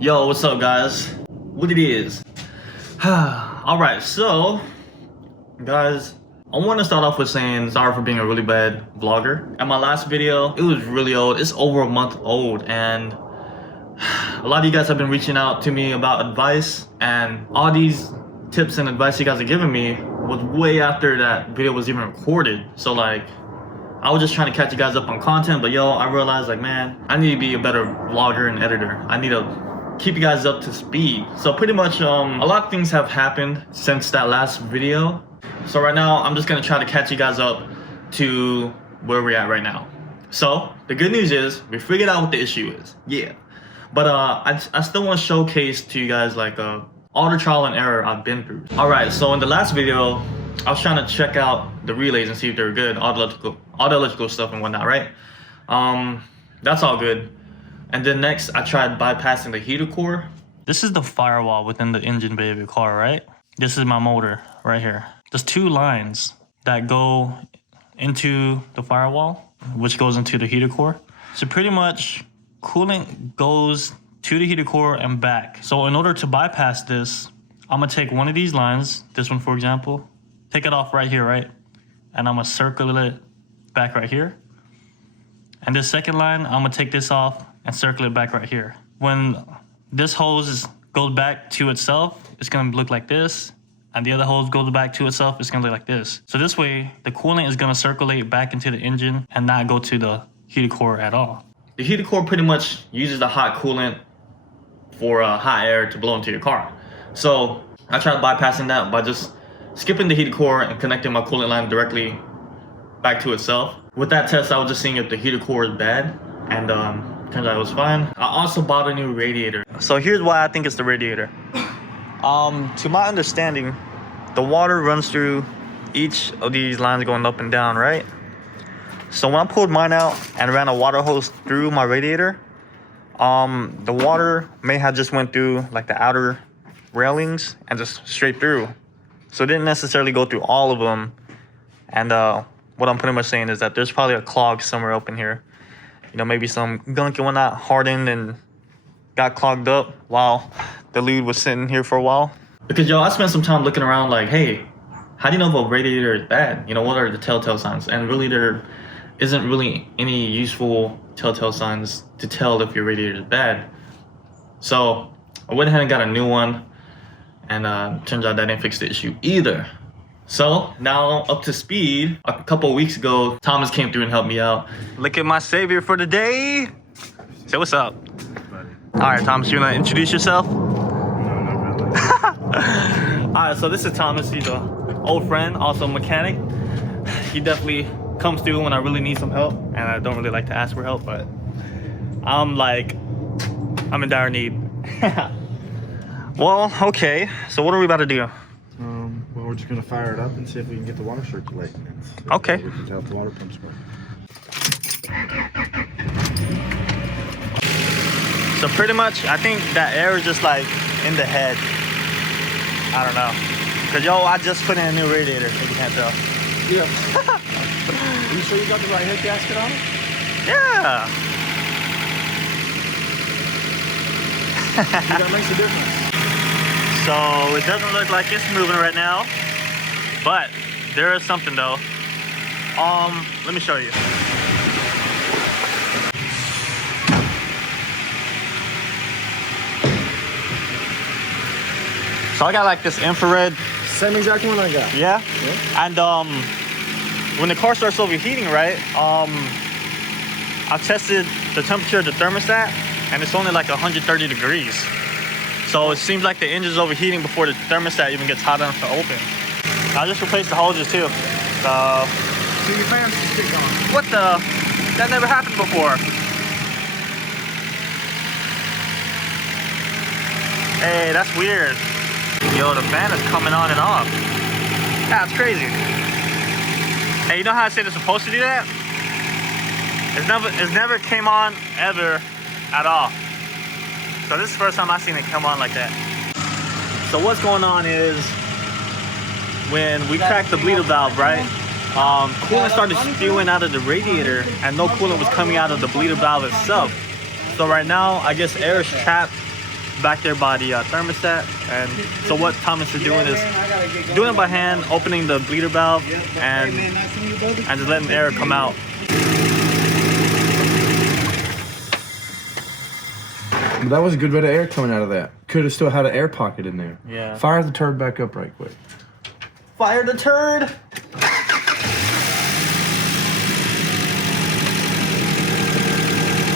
Yo, what's up, guys? What it is? Alright, so guys, I want to start off with saying sorry for being a really bad vlogger. And my last video, it was really old. It's over a month old, and a lot of you guys have been reaching out to me about advice, and all these tips and advice you guys are giving me was way after that video was even recorded. So like, I was just trying to catch you guys up on content, but yo, I realized like, man, I need to be a better vlogger and editor. I need to keep you guys up to speed. So pretty much a lot of things have happened since that last video. So right now, I'm just gonna try to catch you guys up to where we're at right now. So the good news is we figured out what the issue is. Yeah. But I still want to showcase to you guys like all the trial and error I've been through. All right, so in the last video, I was trying to check out the relays and see if they were good, all the electrical stuff and whatnot, right? That's all good. And then next, I tried bypassing the heater core. This is the firewall within the engine bay of your car, right? This is my motor right here. There's two lines that go into the firewall, which goes into the heater core. So pretty much coolant goes to the heater core and back. So in order to bypass this, I'm gonna take one of these lines, this one for example, take it off right here, right? And I'm gonna circle it back right here. And this second line, I'm gonna take this off and circle it back right here. When this hose goes back to itself, it's gonna look like this. And the other hose goes back to itself, it's gonna look like this. So this way, the coolant is gonna circulate back into the engine and not go to the heater core at all. The heater core pretty much uses the hot coolant for hot air to blow into your car. So I tried bypassing that by just skipping the heater core and connecting my coolant line directly back to itself. With that test, I was just seeing if the heater core is bad, and turns out it was fine. I also bought a new radiator. So here's why I think it's the radiator. To my understanding, the water runs through each of these lines going up and down, right? So when I pulled mine out and ran a water hose through my radiator, the water may have just went through like the outer railings and just straight through. So it didn't necessarily go through all of them. And what I'm pretty much saying is that there's probably a clog somewhere up in here. You know, maybe some gunk and whatnot hardened and got clogged up while the lead was sitting here for a while. Because yo, I spent some time looking around like, hey, how do you know if a radiator is bad? You know, what are the telltale signs? And really there isn't really any useful telltale signs to tell if your radiator is bad. So I went ahead and got a new one, and turns out that didn't fix the issue either. So now up to speed. A couple of weeks ago, Thomas came through and helped me out. Look at my savior for the day. Say what's up. All right, Thomas, you wanna introduce yourself? All right, so this is Thomas. He's an old friend, also a mechanic. He definitely comes through when I really need some help, and I don't really like to ask for help, but I'm in dire need. Well, okay, so what are we about to do? Well, we're just gonna fire it up and see if we can get the water circulating. Okay. We can tell if the water pump's going. So pretty much, I think that air is just like in the head. I don't know. Cause yo, I just put in a new radiator, if you can't tell. Yeah. Are you sure you got the right head gasket on it? Yeah. That makes a difference. So it doesn't look like it's moving right now, but there is something though. Let me show you. So I got like this infrared. Same exact one I got. Yeah? Yeah. And when the car starts overheating, right? I tested the temperature of the thermostat, and it's only like 130 degrees. So it seems like the engine's overheating before the thermostat even gets hot enough to open. I just replaced the hoses too. So your fans just kicked on. What the? That never happened before. Hey, that's weird. Yo, the fan is coming on and off. That's crazy. Hey, you know how I said it's supposed to do that? It's never came on ever at all. So this is the first time I've seen it come on like that. So what's going on is when we cracked the bleeder valve, right? Coolant started spewing out of the radiator and no coolant was coming out of the bleeder valve itself. So right now, I guess air is trapped back there by the thermostat. And so what Thomas is doing is doing it by hand, opening the bleeder valve and just letting the air come out. That was a good bit of air coming out of that. Could have still had an air pocket in there. Yeah. Fire the turd back up right quick. Fire the turd!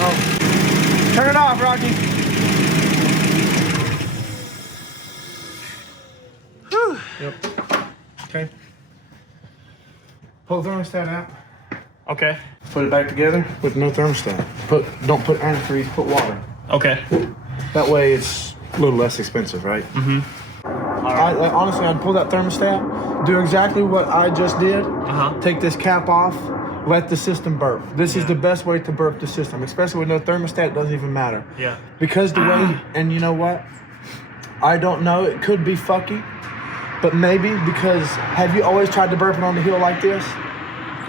Oh. Turn it off, Rocky. Whew. Yep. Okay. Pull the thermostat out. Okay. Put it back together with no thermostat. Don't put antifreeze, put water. Okay. That way it's a little less expensive, right? Mm-hmm. Honestly, I'd pull that thermostat, do exactly what I just did. Take this cap off, let the system burp. This is the best way to burp the system, especially with no thermostat. It doesn't even matter. Yeah. Because the way, and you know what? I don't know. It could be fucky, but maybe because have you always tried to burp it on the hill like this?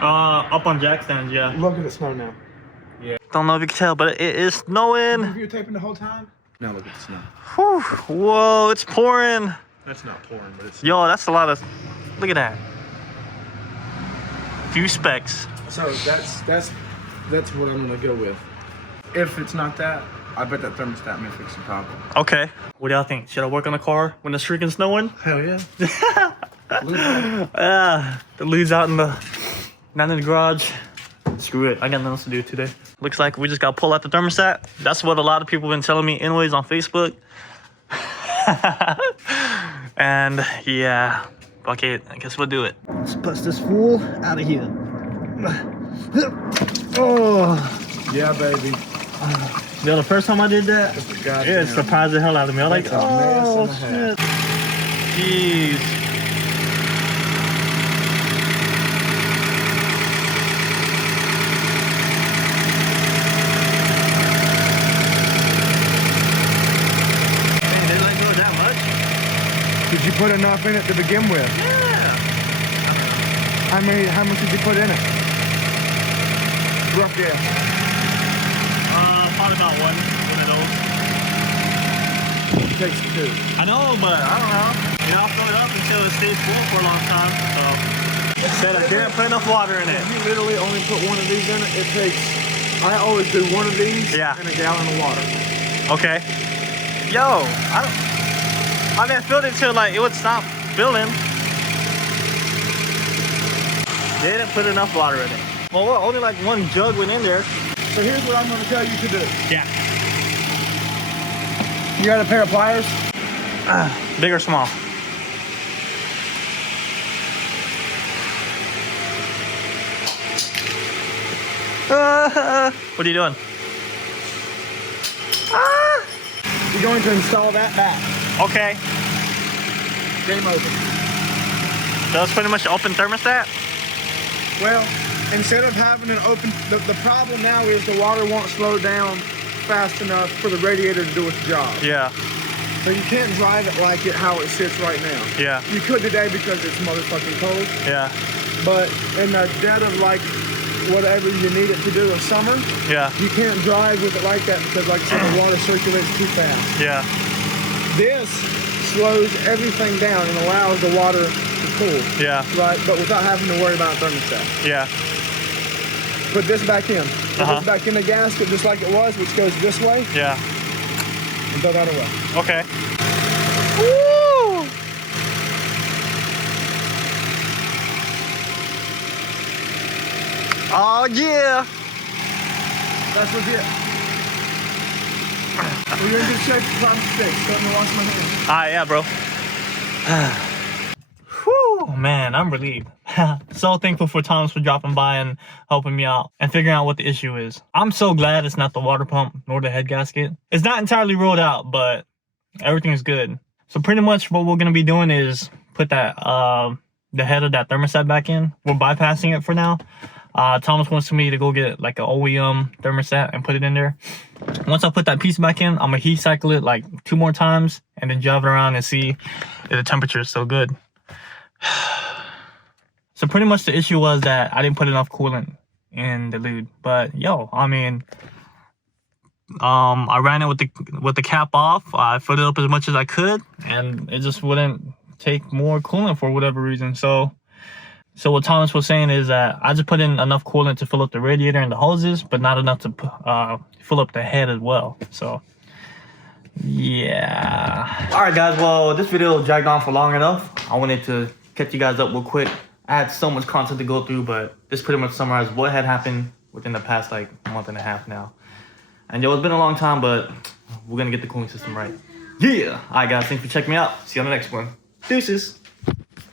Up on jack stands, yeah. Look at it snow now. Yeah. Don't know if you can tell, but it is snowing. Videotaping the whole time? Now look at the snow. Whew. Whoa, it's pouring. That's not pouring, but it's. Yo, that's a lot of. Look at that. Few specks. So that's what I'm gonna go with. If it's not that, I bet that thermostat may fix the problem. Okay. What do y'all think? Should I work on the car when it's freaking snowing? Hell yeah. The lude's out in the, not in the garage. Screw it. I got nothing else to do today. Looks like we just got to pull out the thermostat. That's what a lot of people have been telling me anyways on Facebook. And yeah, fuck it. I guess we'll do it. Let's bust this fool out of here. Oh. Yeah, baby. You know, the first time I did that, it surprised the hell out of me. I was like, oh, shit. Jeez. Did you put enough in it to begin with? Yeah. How much did you put in it? Rough guess. Probably about one of those. It takes two. I know, but I don't know. You know, I'll fill it up until it stays full for a long time. So, said I didn't put enough water in it. If you literally only put one of these in it, it takes, I always do one of these and a gallon of water. Okay. Yo, I mean, I filled it till like it would stop filling. They didn't put enough water in it. Well, only like one jug went in there. So here's what I'm going to tell you to do. Yeah. You got a pair of pliers? Big or small? What are you doing? You're going to install that back. Okay. Game over. So it's pretty much an open thermostat? Well, instead of having an open, the problem now is the water won't slow down fast enough for the radiator to do its job. Yeah. So you can't drive it like it how it sits right now. Yeah. You could today because it's motherfucking cold. Yeah. But in the dead of like whatever you need it to do in summer, Yeah. you can't drive with it like that because like I said, the water circulates too fast. Yeah. This slows everything down and allows the water to cool. Yeah. Right, but without having to worry about thermostat. Yeah. Put this back in. Put this back in the gasket just like it was, which goes this way. Yeah. And throw that away. Okay. Woo! Oh yeah! That's legit. We're in good shape for time to fix. Let me wash my hands. Alright, yeah, bro. Whew, man, I'm relieved. So thankful for Thomas for dropping by and helping me out and figuring out what the issue is. I'm so glad it's not the water pump nor the head gasket. It's not entirely ruled out, but everything is good. So pretty much what we're gonna be doing is put that the head of that thermostat back in. We're bypassing it for now. Thomas wants me to go get like an OEM thermostat and put it in there. Once I put that piece back in, I'm gonna heat cycle it like 2 more times and then drive it around and see if the temperature is still good. So pretty much the issue was that I didn't put enough coolant in the lube. But yo, I mean, I ran it with the cap off. I filled it up as much as I could, and it just wouldn't take more coolant for whatever reason. So what Thomas was saying is that I just put in enough coolant to fill up the radiator and the hoses, but not enough to fill up the head as well. So yeah. All right, guys. Well, this video dragged on for long enough. I wanted to catch you guys up real quick. I had so much content to go through, but this pretty much summarized what had happened within the past like month and a half now. And yo, it's been a long time, but we're gonna get the cooling system right. Yeah. All right, guys. Thanks for checking me out. See you on the next one. Deuces.